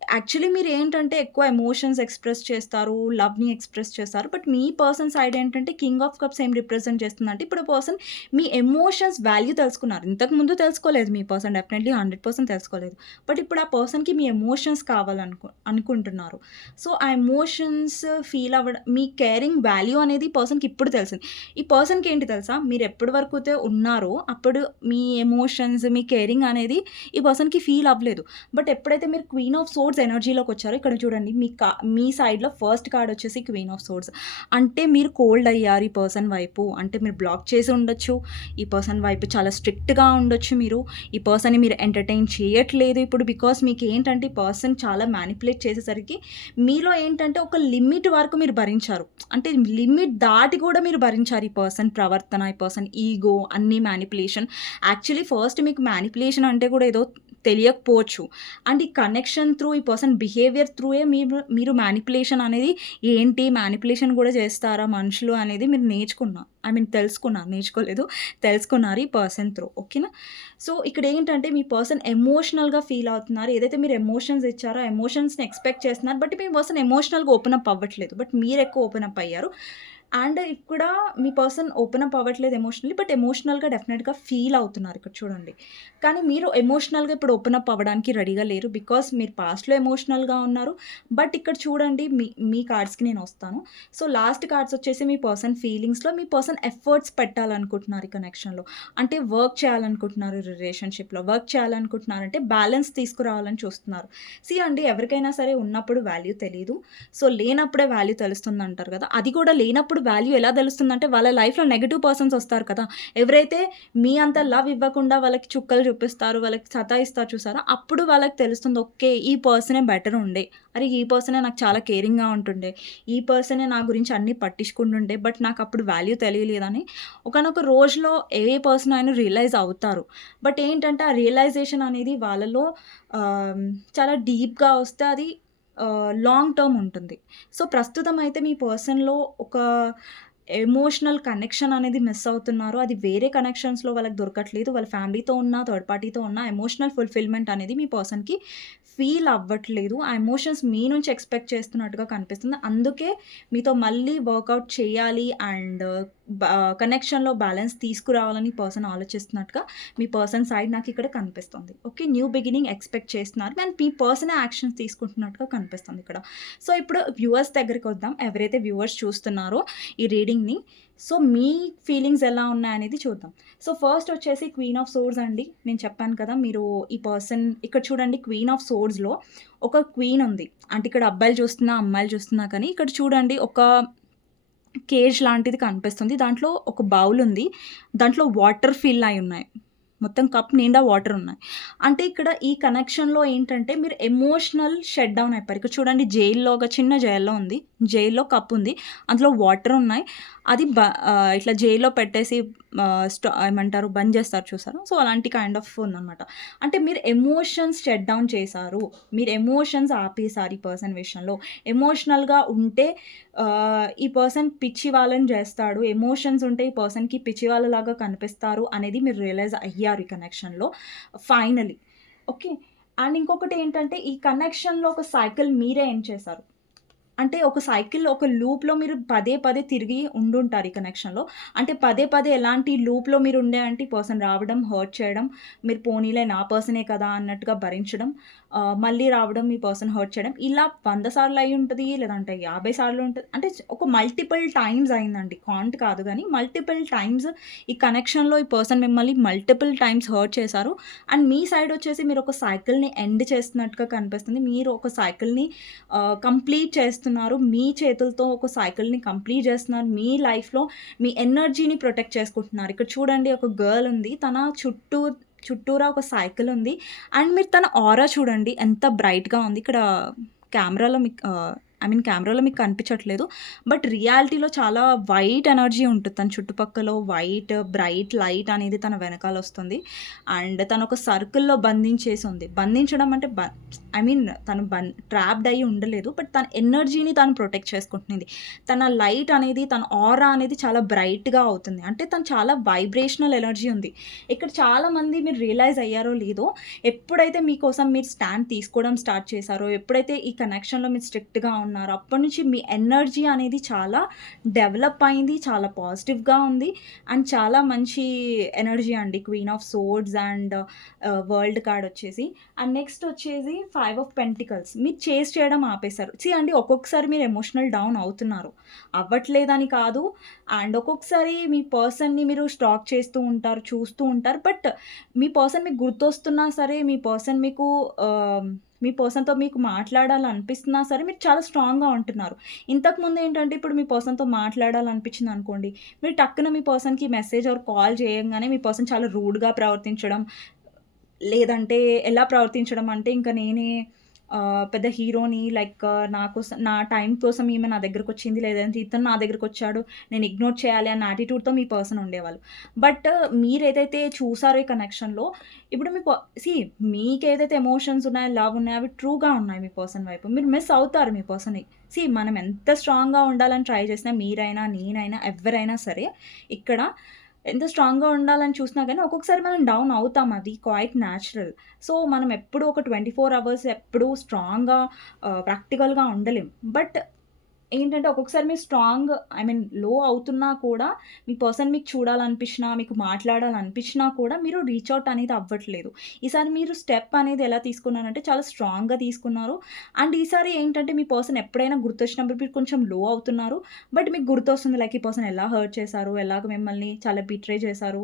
యాక్చువల్లీ మీరు ఏంటంటే ఎక్కువ ఎమోషన్స్ ఎక్స్‌ప్రెస్ చేస్తారు. లవ్‌ని ఎక్స్‌ప్రెస్ చేస్తారు. బట్ మీ పర్సన్ సైడ్ ఏంటంటే కింగ్ ఆఫ్ కప్స్ ఏం రిప్రజెంట్ చేస్తుందంటే ఇప్పుడు పర్సన్ మీ ఎమోషన్స్ వాల్యూ తెలుసుకున్నారు. ఇంతకుముందు తెలుసుకోలేదు మీ పర్సన్ డెఫినెట్‌లీ 100% తెలుసుకోలేదు. బట్ ఇప్పుడు ఆ పర్సన్‌కి మీ ఎమోషన్స్ కావాలనుకు అనుకుంటున్నారు. సో, ఆ ఎమోషన్స్ ఫీల్ అవ్వడం మీ కేరింగ్ వాల్యూ అనేది పర్సన్‌కి ఇప్పుడు తెలిసింది. ఈ పర్సన్‌కి ఏంటి తెలుసా? మీరు ఎప్పటి అయితే ఉన్నారో అప్పుడు మీ ఎమోషన్స్, మీ కేరింగ్ అనేది ఈ పర్సన్‌కి ఫీల్ అవ్వలేదు. బట్ ఎప్పుడైతే మీరు క్వీన్ ఆఫ్ సో సోర్స్ ఎనర్జీలోకి వచ్చారు ఇక్కడ చూడండి మీ కా మీ సైడ్‌లో ఫస్ట్ కార్డ్ వచ్చేసి క్వీన్ ఆఫ్ సోర్స్ అంటే మీరు కోల్డ్ అయ్యారు ఈ పర్సన్ వైపు. అంటే మీరు బ్లాక్ చేసి ఉండొచ్చు. ఈ పర్సన్ వైపు చాలా స్ట్రిక్ట్‌గా ఉండొచ్చు మీరు. ఈ పర్సన్‌ని మీరు ఎంటర్‌టైన్ చేయట్లేదు ఇప్పుడు బికాస్ మీకు ఏంటంటే ఈ పర్సన్ చాలా మ్యానిపులేట్ చేసేసరికి మీలో ఏంటంటే ఒక లిమిట్ వరకు మీరు భరించారు. అంటే లిమిట్ దాటి కూడా మీరు భరించారు ఈ పర్సన్ ప్రవర్తన, ఈ పర్సన్ ఈగో అన్ని మ్యానిపులేషన్. యాక్చువల్లీ ఫస్ట్ మీకు మ్యానిపులేషన్ అంటే కూడా ఏదో తెలియకపోవచ్చు. అండ్ ఈ కనెక్షన్ త్రూ ఈ పర్సన్ బిహేవియర్ త్రూయే మీరు మీరు మ్యానిపులేషన్ అనేది ఏంటి మ్యానిపులేషన్ కూడా చేస్తారా మనుషులు అనేది మీరు నేర్చుకున్నా. ఐ మీన్ తెలుసుకున్నారు. నేర్చుకోలేదు. తెలుసుకున్నారు ఈ పర్సన్ త్రూ. ఓకేనా? సో, ఇక్కడ ఏంటంటే మీ పర్సన్ ఎమోషనల్‌గా ఫీల్ అవుతున్నారు. ఏదైతే మీరు ఎమోషన్స్ ఇచ్చారో ఎమోషన్స్‌ని ఎక్స్‌పెక్ట్ చేస్తున్నారు. బట్ మీ పర్సన్ ఎమోషనల్‌గా ఓపెన్ అప్ అవ్వట్లేదు. బట్ మీరు ఎక్కువ ఓపెన్ అప్ అయ్యారు. అండ్ ఇక్కడ మీ పర్సన్ ఓపెన్ అప్ అవ్వట్లేదు ఎమోషనలీ బట్ ఎమోషనల్‌గా డెఫినెట్గా ఫీల్ అవుతున్నారు ఇక్కడ చూడండి. కానీ మీరు ఎమోషనల్‌గా ఇప్పుడు ఓపెన్ అప్ అవ్వడానికి రెడీగా లేరు. బికాస్ మీరు పాస్ట్‌లో ఎమోషనల్‌గా ఉన్నారు. బట్ ఇక్కడ చూడండి మీ మీ కార్డ్స్‌కి నేను వస్తాను. సో, లాస్ట్ కార్డ్స్ వచ్చేసి మీ పర్సన్ ఫీలింగ్స్‌లో మీ పర్సన్ ఎఫర్ట్స్ పెట్టాలనుకుంటున్నారు ఈ కనెక్షన్‌లో. అంటే వర్క్ చేయాలనుకుంటున్నారు రిలేషన్‌షిప్‌లో. వర్క్ చేయాలనుకుంటున్నారంటే బ్యాలెన్స్ తీసుకురావాలని చూస్తున్నారు. సి అండి ఎవరికైనా సరే ఉన్నప్పుడు వాల్యూ తెలియదు సో, లేనప్పుడే వాల్యూ తెలుస్తుందంటారు కదా! అది కూడా లేనప్పుడు వాల్యూ ఎలా తెలుస్తుందంటే వాళ్ళ లైఫ్‌లో నెగిటివ్ పర్సన్స్ వస్తారు కదా! ఎవరైతే మీ అంత లవ్ ఇవ్వకుండా వాళ్ళకి చుక్కలు చూపిస్తారు. వాళ్ళకి సతాయిస్తారు చూసారా? అప్పుడు వాళ్ళకి తెలుస్తుంది ఓకే. ఈ పర్సనే బెటర్ ఉండే. అరే! ఈ పర్సనే నాకు చాలా కేరింగ్‌గా ఉంటుండే. ఈ పర్సనే నా గురించి అన్నీ పట్టించుకుంటుండే. బట్ నాకు అప్పుడు వాల్యూ తెలియలేదని ఒకనొక రోజులో ఏ పర్సన్ అయినా రియలైజ్ అవుతారు. బట్ ఏంటంటే ఆ రియలైజేషన్ అనేది వాళ్ళలో చాలా డీప్‌గా వస్తే అది లాంగ్ టర్మ్ ఉంటుంది. సో, ప్రస్తుతం అయితే మీ పర్సన్‌లో ఒక ఎమోషనల్ కనెక్షన్ అనేది మిస్ అవుతున్నారు. అది వేరే కనెక్షన్స్‌లో వాళ్ళకి దొరకట్లేదు. వాళ్ళ ఫ్యామిలీతో ఉన్న, థర్డ్ పార్టీతో ఉన్న ఎమోషనల్ ఫుల్‌ఫిల్‌మెంట్ అనేది మీ పర్సన్‌కి ఫీల్ అవ్వట్లేదు. ఆ ఎమోషన్స్ మీ నుంచి ఎక్స్‌పెక్ట్ చేస్తున్నట్టుగా కనిపిస్తుంది. అందుకే మీతో మళ్ళీ వర్కౌట్ చేయాలి అండ్ కనెక్షన్‌లో బ్యాలెన్స్ తీసుకురావాలని పర్సన్ ఆలోచిస్తున్నట్టుగా మీ పర్సన్ సైడ్ నాకు ఇక్కడ కనిపిస్తుంది. ఓకే. న్యూ బిగినింగ్ ఎక్స్‌పెక్ట్ చేస్తున్నారు. అండ్ మీ పర్సన్ యాక్షన్స్ తీసుకుంటున్నట్టుగా కనిపిస్తుంది ఇక్కడ. సో, ఇప్పుడు వ్యూవర్స్ దగ్గరికి వద్దాం. ఎవరైతే వ్యూవర్స్ చూస్తున్నారో ఈ రీడింగ్‌ని. సో, మీ ఫీలింగ్స్ ఎలా ఉన్నాయనేది చూద్దాం. సో, ఫస్ట్ వచ్చేసి క్వీన్ ఆఫ్ సోర్స్ అండి. నేను చెప్పాను కదా! మీరు ఈ పర్సన్ ఇక్కడ చూడండి క్వీన్ ఆఫ్ సోర్స్లో ఒక క్వీన్ ఉంది. అంటే ఇక్కడ అబ్బాయిలు చూస్తున్నా, అమ్మాయిలు చూస్తున్నా కానీ ఇక్కడ చూడండి ఒక కేజ్ లాంటిది కనిపిస్తుంది. దాంట్లో ఒక బౌల్ ఉంది. దాంట్లో వాటర్ ఫిల్ అయి ఉన్నాయి. మొత్తం కప్ నిండా వాటర్ ఉన్నాయి. అంటే ఇక్కడ ఈ కనెక్షన్‌లో ఏంటంటే మీరు ఎమోషనల్ షట్ డౌన్ అయిపోయారు. ఇక్కడ చూడండి జైల్‌లో ఒక చిన్న జైల్‌లో ఉంది. జైల్‌లో కప్ ఉంది. అందులో వాటర్ ఉన్నాయి. అది బ ఇట్లా జైల్‌లో పెట్టేసి స్టా ఏమంటారు బంద్ చేస్తారు చూసారు సో, అలాంటి కైండ్ ఆఫ్ ఉందన్నమాట అంటే మీరు ఎమోషన్స్ షట్ డౌన్ చేశారు. మీరు ఎమోషన్స్ ఆపేసారు ఈ పర్సన్ విషయంలో. ఎమోషనల్‌గా ఉంటే ఈ పర్సన్ పిచ్చి వాళ్ళని చేస్తాడు. ఎమోషన్స్ ఉంటే ఈ పర్సన్‌కి పిచ్చి వాళ్ళలాగా కనిపిస్తారు అనేది మీరు రియలైజ్ అయ్యారు ఈ కనెక్షన్‌లో ఫైనలీ ఓకే. అండ్ ఇంకొకటి ఏంటంటే ఈ కనెక్షన్‌లో ఒక సైకిల్ మీరే ఎండ్ చేశారు. అంటే ఒక సైకిల్ ఒక లూప్‌లో మీరు పదే పదే తిరిగి ఉండుంటారు ఈ కనెక్షన్‌లో. అంటే పదే పదే ఎలాంటి లూప్‌లో మీరు ఉండే అంటే పర్సన్ రావడం, హర్ట్ చేయడం, మీరు పోనీలే నా పర్సనే కదా అన్నట్టుగా భరించడం. మళ్ళీ రావడం, మీ పర్సన్ హర్ట్ చేయడం ఇలా వంద సార్లు అయి ఉంటుంది లేదంటే 50 సార్లు ఉంటుంది అంటే ఒక మల్టిపుల్ టైమ్స్ అయిందండి. కాంట్ కాదు కానీ మల్టిపుల్ టైమ్స్ ఈ కనెక్షన్‌లో ఈ పర్సన్ మిమ్మల్ని మల్టిపుల్ టైమ్స్ హర్ట్ చేశారు. అండ్ మీ సైడ్ వచ్చేసి మీరు ఒక సైకిల్‌ని ఎండ్ చేస్తున్నట్టుగా కనిపిస్తుంది. మీరు ఒక సైకిల్‌ని కంప్లీట్ చేస్తున్నారు. మీ చేతులతో ఒక సైకిల్‌ని కంప్లీట్ చేస్తున్నారు. మీ లైఫ్‌లో మీ ఎనర్జీని ప్రొటెక్ట్ చేసుకుంటున్నారు. ఇక్కడ చూడండి ఒక గర్ల్ ఉంది. తన చుట్టూ చుట్టూరా ఒక సైకిల్ ఉంది. అండ్ మీరు తన ఆరా చూడండి ఎంత బ్రైట్‌గా ఉంది. ఇక్కడ కెమెరాలో మీకు ఐ మీన్ కెమెరాలో మీకు కనిపించట్లేదు. బట్ రియాలిటీలో చాలా వైట్ ఎనర్జీ ఉంటుంది తన చుట్టుపక్కల వైట్ బ్రైట్ లైట్ అనేది తన వెనకాల వస్తుంది. అండ్ తను ఒక సర్కిల్‌లో బంధించేసి ఉంది. బంధించడం అంటే బ ఐ మీన్ తను బన్ ట్రాప్డ్ అయ్యి ఉండలేదు. బట్ తన ఎనర్జీని తను ప్రొటెక్ట్ చేసుకుంటుంది. తన లైట్ అనేది తన ఆరా అనేది చాలా బ్రైట్‌గా అవుతుంది. అంటే తను చాలా వైబ్రేషనల్ ఎనర్జీ ఉంది. ఇక్కడ చాలామంది మీరు రియలైజ్ అయ్యారో లేదో ఎప్పుడైతే మీకోసం మీరు స్టాండ్ తీసుకోవడం స్టార్ట్ చేశారో, ఎప్పుడైతే ఈ కనెక్షన్‌లో మీరు స్ట్రిక్ట్‌గా ఉన్నారో అప్పటినుంచి మీ ఎనర్జీ అనేది చాలా డెవలప్ అయింది. చాలా పాజిటివ్‌గా ఉంది. అండ్ చాలా మంచి ఎనర్జీ అండి. Queen of swords and world card వచ్చేసి. అండ్ నెక్స్ట్ వచ్చేసి ఫైవ్ ఆఫ్ పెంటికల్స్. మీరు చేస్ చేయడం ఆపేశారు. సీ అండి ఒక్కొక్కసారి మీరు ఎమోషనల్ డౌన్ అవుతున్నారు. అవ్వట్లేదని కాదు. అండ్ ఒక్కొక్కసారి మీ పర్సన్‌ని మీరు స్టాక్ చేస్తూ ఉంటారు. చూస్తూ ఉంటారు. బట్ మీ పర్సన్ మీకు గుర్తొస్తున్నా సరే, మీ పర్సన్ మీకు మీ పర్సన్‌తో మీకు మాట్లాడాలనిపిస్తున్నా సరే మీరు చాలా స్ట్రాంగ్‌గా ఉంటున్నారు. ఇంతకుముందు ఏంటంటే ఇప్పుడు మీ పర్సన్‌తో మాట్లాడాలనిపించింది అనుకోండి మీరు టక్కున మీ పర్సన్‌కి మెసేజ్ ఆర్ కాల్ చేయంగానే మీ పర్సన్ చాలా రూడ్‌గా ప్రవర్తించడం. లేదంటే ఎలా ప్రవర్తించడం అంటే ఇంకా నేనే పెద్ద హీరోని లైక్ నా కోసం నా టైం కోసం ఈమె నా దగ్గరకొచ్చింది. లేదంటే ఇతను నా దగ్గరకొచ్చాడు. నేను ఇగ్నోర్ చేయాలి అన్న యాటిట్యూడ్‌తో మీ పర్సన్ ఉండేవాళ్ళు. బట్ మీరు ఏదైతే చూసారో ఈ కనెక్షన్‌లో ఇప్పుడు మీ సి సీ ఏదైతే ఎమోషన్స్ ఉన్నాయో, లవ్ ఉన్నాయో అవి ట్రూగా ఉన్నాయి మీ పర్సన్ వైపు. మీరు మిస్ అవుతారు మీ పర్సన్‌ని. సీ మనం ఎంత స్ట్రాంగ్‌గా ఉండాలని ట్రై చేసినా మీరైనా, నేనైనా ఎవరైనా సరే ఇక్కడ ఎంత స్ట్రాంగ్‌గా ఉండాలని చూసినా కానీ ఒక్కొక్కసారి మనం డౌన్ అవుతాం. అది క్వైట్ న్యాచురల్. సో మనం ఎప్పుడూ ఒక 24 అవర్స్ ఎప్పుడూ స్ట్రాంగ్‌గా ప్రాక్టికల్‌గా ఉండలేం. బట్ ఏంటంటే ఒక్కొక్కసారి మీరు స్ట్రాంగ్ ఐ మీన్లో అవుతున్నా కూడా మీ పర్సన్ మీకు చూడాలనిపించినా, మీకు మాట్లాడాలనిపించినా కూడా మీరు రీచ్ అవుట్ అనేది అవ్వట్లేదు. ఈసారి మీరు స్టెప్ అనేది ఎలా తీసుకున్నారంటే చాలా స్ట్రాంగ్‌గా తీసుకున్నారు. అండ్ ఈసారి ఏంటంటే మీ పర్సన్ ఎప్పుడైనా గుర్తొచ్చినప్పుడు మీరు కొంచెం లో అవుతున్నారు. బట్ మీకు గుర్తొస్తుంది లైక్ ఈ పర్సన్ ఎలా హర్ట్ చేశారు, ఎలాగ మిమ్మల్ని చాలా బిట్రే చేశారు.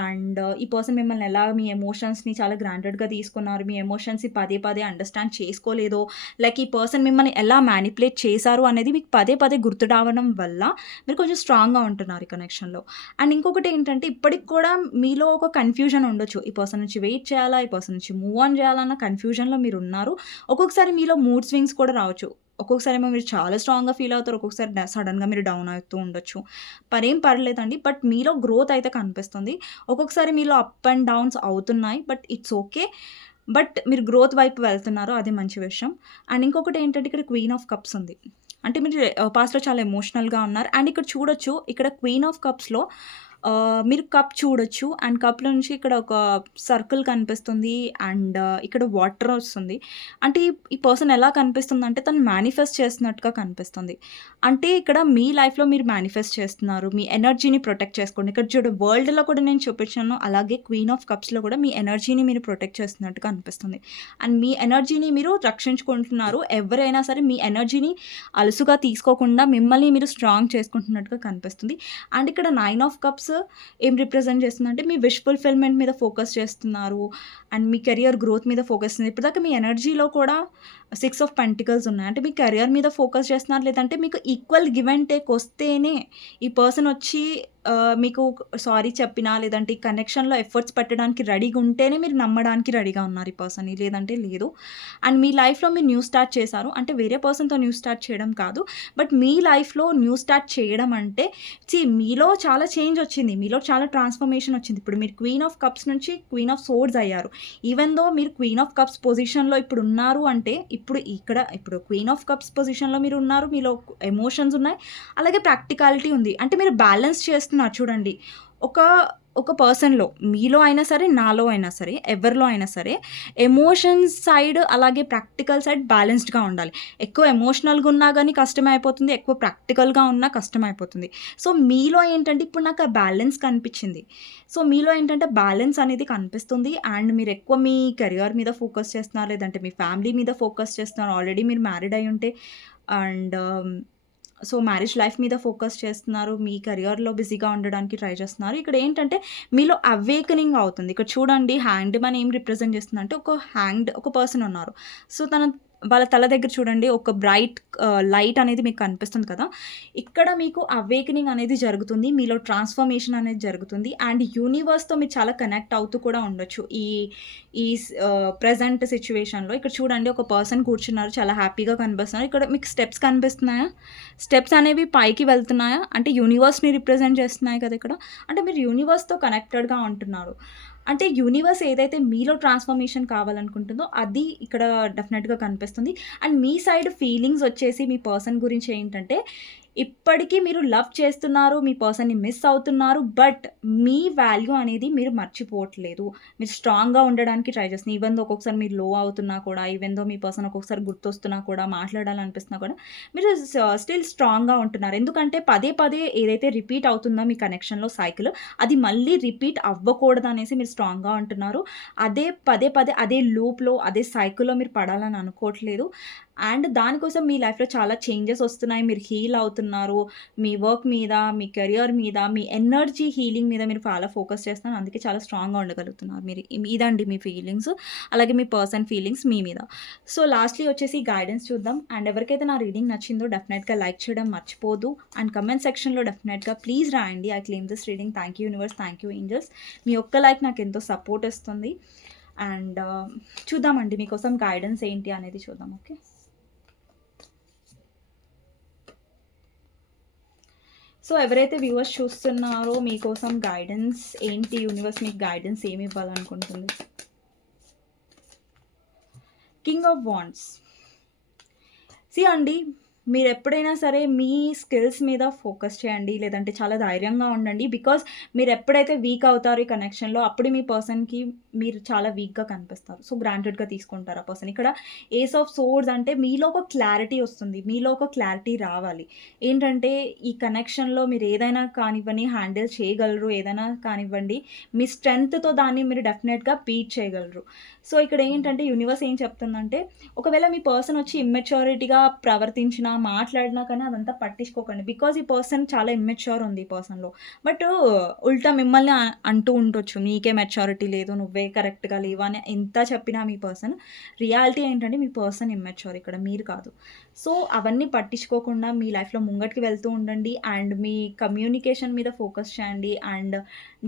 అండ్ uh, ఈ పర్సన్ మిమ్మల్ని ఎలా మీ ఎమోషన్స్‌ని చాలా గ్రాండెడ్గా తీసుకున్నారు. మీ ఎమోషన్స్‌ని పదే పదే అండర్‌స్టాండ్ చేసుకోలేదో, లైక్ ఈ పర్సన్ మిమ్మల్ని ఎలా మ్యానిపులేట్ చేశారు అనేది మీకు పదే పదే గుర్తు రావడం వల్ల మీరు కొంచెం స్ట్రాంగ్‌గా ఉంటున్నారు ఈ కనెక్షన్‌లో. అండ్ ఇంకొకటి ఏంటంటే ఇప్పటికి కూడా మీలో ఒక కన్‌ఫ్యూజన్ ఉండొచ్చు. ఈ పర్సన్ నుంచి వెయిట్ చేయాలా? ఈ పర్సన్ నుంచి మూవ్ ఆన్ చేయాలన్న కన్ఫ్యూజన్లో మీరు ఉన్నారు ఒక్కొక్కసారి మీలో మూడ్ స్వింగ్స్ కూడా రావచ్చు. ఒక్కొక్కసారి ఏమో మీరు చాలా స్ట్రాంగ్‌గా ఫీల్ అవుతారు. ఒక్కొక్కసారి సడన్గా మీరు డౌన్ అవుతూ ఉండొచ్చు. పరేం పర్లేదండి. బట్ మీలో గ్రోత్ అయితే కనిపిస్తుంది. ఒక్కొక్కసారి మీలో అప్ అండ్ డౌన్స్ అవుతున్నాయి. But it's okay. బట్ మీరు గ్రోత్ వైపు వెళ్తున్నారు. అది మంచి విషయం. అండ్ ఇంకొకటి ఏంటంటే ఇక్కడ క్వీన్ ఆఫ్ కప్స్ ఉంది. అంటే మీరు పాస్ట్‌లో చాలా ఎమోషనల్‌గా ఉన్నారు. అండ్ ఇక్కడ చూడొచ్చు ఇక్కడ క్వీన్ ఆఫ్ కప్స్‌లో మీరు కప్ చూడొచ్చు. అండ్ కప్‌లో నుంచి ఇక్కడ ఒక సర్కిల్ కనిపిస్తుంది. అండ్ ఇక్కడ వాటర్ వస్తుంది. అంటే ఈ పర్సన్ ఎలా కనిపిస్తుంది అంటే తను మేనిఫెస్ట్ చేస్తున్నట్టుగా కనిపిస్తుంది. అంటే ఇక్కడ మీ లైఫ్‌లో మీరు మేనిఫెస్ట్ చేస్తున్నారు. మీ ఎనర్జీని ప్రొటెక్ట్ చేసుకోండి. ఇక్కడ చూడ వరల్డ్‌లో కూడా నేను చూపించాను. అలాగే క్వీన్ ఆఫ్ కప్స్‌లో కూడా మీ ఎనర్జీని మీరు ప్రొటెక్ట్ చేస్తున్నట్టుగా అనిపిస్తుంది. అండ్ మీ ఎనర్జీని మీరు రక్షించుకుంటున్నారు. ఎవరైనా సరే మీ ఎనర్జీని అలుసుగా తీసుకోకుండా మిమ్మల్ని మీరు స్ట్రాంగ్ చేసుకుంటున్నట్టుగా కనిపిస్తుంది. అండ్ ఇక్కడ నైన్ ఆఫ్ కప్స్ ఏం రిప్రజెంట్ చేస్తుందంటే మీ విష్ ఫుల్‌ఫిల్‌మెంట్ మీద ఫోకస్ చేస్తున్నారు. అండ్ మీ కెరియర్ గ్రోత్ మీద ఫోకస్ ఉంది. ఇప్పటిదాకా మీ ఎనర్జీలో కూడా సిక్స్ ఆఫ్ పెంటికల్స్ ఉన్నాయి. అంటే మీ కెరియర్ మీద ఫోకస్ చేస్తున్నారు. లేదంటే మీకు ఈక్వల్ గివ్ అండ్ టేక్ వస్తేనే ఈ పర్సన్ వచ్చి మీకు సారీ చెప్పినా లేదంటే ఈ కనెక్షన్‌లో ఎఫర్ట్స్ పెట్టడానికి రెడీగా ఉంటేనే మీరు నమ్మడానికి రెడీగా ఉన్నారు ఈ పర్సన్‌ని. లేదంటే లేదు. అండ్ మీ లైఫ్‌లో మీరు న్యూ స్టార్ట్ చేశారు. అంటే వేరే పర్సన్‌తో న్యూ స్టార్ట్ చేయడం కాదు. బట్ మీ లైఫ్‌లో న్యూ స్టార్ట్ చేయడం అంటే చీ మీలో చాలా చేంజ్ వచ్చింది. మీలో చాలా ట్రాన్స్‌ఫర్మేషన్ వచ్చింది. ఇప్పుడు మీరు క్వీన్ ఆఫ్ కప్స్ నుంచి క్వీన్ ఆఫ్ సోర్డ్స్ అయ్యారు. ఈవెన్ దో మీరు క్వీన్ ఆఫ్ కప్స్ పొజిషన్‌లో ఇప్పుడు ఉన్నారు అంటే ఇప్పుడు ఇక్కడ ఇప్పుడు క్వీన్ ఆఫ్ కప్స్ పొజిషన్‌లో మీరు ఉన్నారు. మీలో ఎమోషన్స్ ఉన్నాయి. అలాగే ప్రాక్టికాలిటీ ఉంది. అంటే మీరు బ్యాలెన్స్ చేస్తున్నారు చూడండి. ఒక ఒక పర్సన్‌లో మీలో అయినా సరే, నాలో అయినా సరే, ఎవరిలో అయినా సరే ఎమోషన్స్ సైడ్ అలాగే ప్రాక్టికల్ సైడ్ బ్యాలెన్స్డ్‌గా ఉండాలి. ఎక్కువ ఎమోషనల్‌గా ఉన్నా కానీ కష్టం అయిపోతుంది. ఎక్కువ ప్రాక్టికల్‌గా ఉన్నా కష్టమైపోతుంది. సో, మీలో ఏంటంటే ఇప్పుడు నాకు ఆ బ్యాలెన్స్ కనిపించింది సో, మీలో ఏంటంటే బ్యాలెన్స్ అనేది కనిపిస్తుంది. అండ్ మీరు ఎక్కువ మీ కెరియర్ మీద ఫోకస్ చేస్తున్నారు. లేదంటే మీ ఫ్యామిలీ మీద ఫోకస్ చేస్తున్నారు. ఆల్రెడీ మీరు మ్యారీడ్ ఉంటే అండ్ సో, మ్యారేజ్ లైఫ్ మీద ఫోకస్ చేస్తున్నారు. మీ కెరియర్‌లో బిజీగా ఉండడానికి ట్రై చేస్తున్నారు. ఇక్కడ ఏంటంటే మీలో అవేకనింగ్ అవుతుంది. ఇక్కడ చూడండి హ్యాండ్ మ్యాన్ ఏం రిప్రజెంట్ చేస్తుందంటే ఒక హ్యాండ్ ఒక పర్సన్ ఉన్నారు. సో, తన వాళ్ళ తల దగ్గర చూడండి ఒక బ్రైట్ లైట్ అనేది మీకు కనిపిస్తుంది కదా! ఇక్కడ మీకు అవేకనింగ్ అనేది జరుగుతుంది. మీలో ట్రాన్స్‌ఫర్మేషన్ అనేది జరుగుతుంది. అండ్ యూనివర్స్‌తో మీరు చాలా కనెక్ట్ అవుతూ కూడా ఉండొచ్చు. ఈ ఈ ప్రజెంట్ సిచ్యువేషన్లో ప్రెజెంట్ ఇక్కడ చూడండి ఒక పర్సన్ కూర్చున్నారు. చాలా హ్యాపీగా కనిపిస్తున్నారు. ఇక్కడ మీకు స్టెప్స్ కనిపిస్తున్నాయా? స్టెప్స్ అనేవి పైకి వెళ్తున్నాయా? అంటే యూనివర్స్‌ని రిప్రజెంట్ చేస్తున్నాయి కదా! ఇక్కడ. అంటే మీరు యూనివర్స్‌తో కనెక్టెడ్‌గా ఉంటున్నారు. అంటే యూనివర్స్ ఏదైతే మీలో ట్రాన్స్‌ఫర్మేషన్ కావాలనుకుంటుందో అది ఇక్కడ డెఫినెట్‌గా కనిపిస్తుంది. అండ్ మీ సైడ్ ఫీలింగ్స్ వచ్చేసి మీ పర్సన్ గురించి ఏంటంటే ఇప్పటికీ మీరు లవ్ చేస్తున్నారు. మీ పర్సన్‌ని మిస్ అవుతున్నారు. బట్ మీ వాల్యూ అనేది మీరు మర్చిపోవట్లేదు. మీరు స్ట్రాంగ్‌గా ఉండడానికి ట్రై చేస్తున్నారు. ఈవెన్ దో ఒక్కొక్కసారి మీరు లో అవుతున్నా కూడా, ఈవెన్ దో మీ పర్సన్ ఒక్కొక్కసారి గుర్తొస్తున్నా కూడా, మాట్లాడాలనిపిస్తున్నా కూడా మీరు స్టిల్ స్ట్రాంగ్‌గా ఉంటున్నారు. ఎందుకంటే పదే పదే ఏదైతే రిపీట్ అవుతుందో మీ కనెక్షన్‌లో సైకిల్ అది మళ్ళీ రిపీట్ అవ్వకూడదనేసి మీరు స్ట్రాంగ్‌గా ఉంటున్నారు. అదే పదే పదే అదే లూప్‌లో అదే సైకిల్‌లో మీరు పడాలని అనుకోవట్లేదు. అండ్ దానికోసం మీ లైఫ్‌లో చాలా చేంజెస్ వస్తున్నాయి. మీరు హీల్ అవుతున్నారు. మీ వర్క్ మీద, మీ కెరియర్ మీద, మీ ఎనర్జీ హీలింగ్ మీద మీరు చాలా ఫోకస్ చేస్తున్నారు. అందుకే చాలా స్ట్రాంగ్‌గా ఉండగలుగుతున్నారు. మీరు ఇదండి మీ ఫీలింగ్స్. అలాగే మీ పర్సన్ ఫీలింగ్స్ మీ మీద. సో, లాస్ట్‌లీ వచ్చేసి గైడెన్స్ చూద్దాం. అండ్ ఎవరికైతే నా రీడింగ్ నచ్చిందో డెఫినెట్‌గా లైక్ చేయడం మర్చిపోదు అండ్ కమెంట్ సెక్షన్‌లో డెఫినెట్‌గా ప్లీజ్ రాయండి. I claim this reading. Thank you universe. Thank you angels మీ ఒక్క లైక్ నాకు ఎంతో సపోర్ట్ ఇస్తుంది. అండ్ చూద్దామండి మీకోసం గైడెన్స్ ఏంటి అనేది చూద్దాం. ఓకే. సో, ఎవరైతే వ్యూవర్స్ చూస్తున్నారో మీకోసం గైడెన్స్ ఏంటి? యూనివర్స్ మీకు గైడెన్స్ ఏమి ఇవ్వాలనుకుంటుంది? King of wands. సి అండి మీరు ఎప్పుడైనా సరే మీ స్కిల్స్ మీద ఫోకస్ చేయండి. లేదంటే చాలా ధైర్యంగా ఉండండి. బికాస్ మీరు ఎప్పుడైతే వీక్ అవుతారో ఈ కనెక్షన్‌లో అప్పుడు మీ పర్సన్‌కి మీరు చాలా వీక్‌గా కనిపిస్తారు. సో, గ్రాంటెడ్‌గా తీసుకుంటారు ఆ పర్సన్. ఇక్కడ ఏస్ ఆఫ్ సోర్స్ అంటే మీలో ఒక క్లారిటీ వస్తుంది. మీలో ఒక క్లారిటీ రావాలి. ఏంటంటే ఈ కనెక్షన్‌లో మీరు ఏదైనా కానివ్వండి హ్యాండిల్ చేయగలరు. ఏదైనా కానివ్వండి. మీ స్ట్రెంగ్త్‌తో దాన్ని మీరు డెఫినెట్‌గా బీట్ చేయగలరు. సో, ఇక్కడ ఏంటంటే యూనివర్స్ ఏం చెప్తుందంటే ఒకవేళ మీ పర్సన్ వచ్చి ఇమ్మెచ్యూరిటీగా ప్రవర్తించినా, మాట్లాడినా కానీ అదంతా పట్టించుకోకండి. బికాజ్ ఈ పర్సన్ చాలా ఇమ్మెచ్యూర్ ఉంది ఈ పర్సన్‌లో. బట్ ఉల్టా మిమ్మల్ని అంటూ ఉండొచ్చు. నీకే మెచ్యూరిటీ లేదు. నువ్వే కరెక్ట్‌గా లేవు అని ఎంత చెప్పినా మీ పర్సన్ రియాలిటీ ఏంటంటే మీ పర్సన్ ఇమ్మెచ్యూర్ ఇక్కడ మీరు కాదు. సో, అవన్నీ పట్టించుకోకుండా మీ లైఫ్‌లో ముంగటికి వెళ్తూ ఉండండి. అండ్ మీ కమ్యూనికేషన్ మీద ఫోకస్ చేయండి. అండ్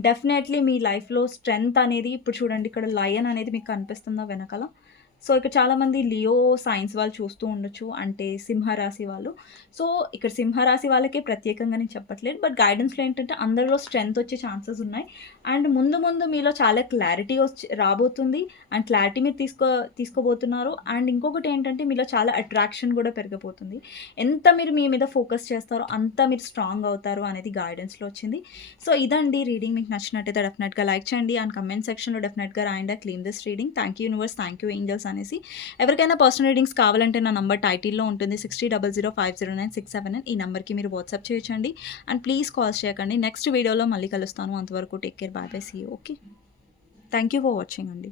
డెఫినెట్‌లీ మీ లైఫ్‌లో స్ట్రెంగ్త్ అనేది ఇప్పుడు చూడండి ఇక్కడ లయన్ అనేది మీకు కనిపిస్తుందా వెనకాల? సో, ఇక్కడ చాలామంది లియో సైన్స్ వాళ్ళు చూస్తూ ఉండొచ్చు. అంటే సింహరాశి వాళ్ళు. సో, ఇక్కడ సింహరాశి వాళ్ళకే ప్రత్యేకంగా నేను చెప్పట్లేదు. బట్ గైడెన్స్‌లో ఏంటంటే అందరిలో స్ట్రెంగ్త్ వచ్చే ఛాన్సెస్ ఉన్నాయి. అండ్ ముందు ముందు మీలో చాలా క్లారిటీ వచ్చి రాబోతుంది. అండ్ క్లారిటీ మీరు తీసుకో తీసుకోబోతున్నారు. అండ్ ఇంకొకటి ఏంటంటే మీలో చాలా అట్రాక్షన్ కూడా పెరగబోతుంది. ఎంత మీరు మీ మీద ఫోకస్ చేస్తారో అంత మీరు స్ట్రాంగ్ అవుతారు అనేది గైడెన్స్‌లో వచ్చింది. సో, ఇదండి రీడింగ్ మీకు నచ్చినట్టయితే డెఫినెట్‌గా లైక్ చేయండి. అండ్ కమెంట్ సెక్షన్‌లో డెఫినెట్‌గా రాయండి. Claim this reading. Thank you universe. Thank you angels అనేసి. ఎవరికైనా పర్సనల్ రీడింగ్స్ కావాలంటే నా నంబర్ టైటిల్‌లో ఉంటుంది. 6000509679 ఈ నంబర్‌కి మీరు వాట్సాప్ చేయొచ్చండి. అండ్ ప్లీజ్ కాల్ చేయకండి. నెక్స్ట్ వీడియోలో మళ్ళీ కలుస్తాను. అంతవరకు take care. Bye bye. See okay. Thank you for watching అండి.